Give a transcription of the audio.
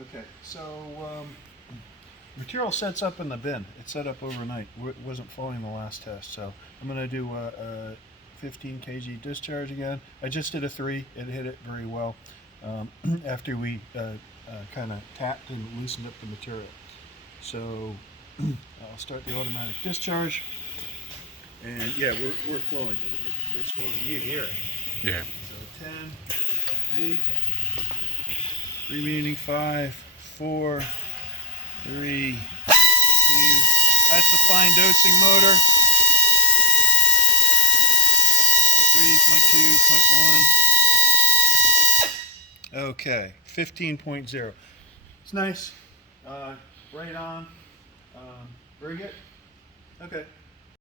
Okay, so material sets up in the bin. It's set up overnight. It wasn't flowing the last test, so I'm going to do a 15 kg discharge again. I just did a 3. It hit it very well after we kind of tapped and loosened up the material. So I'll start the automatic discharge. And yeah, we're flowing. It's flowing. You can hear it. Yeah. So 10, 8, remaining 5, 4, 3, 2. That's the fine dosing motor. 3.2.1. Okay, 15.0. It's nice. Right on. Very good. Okay.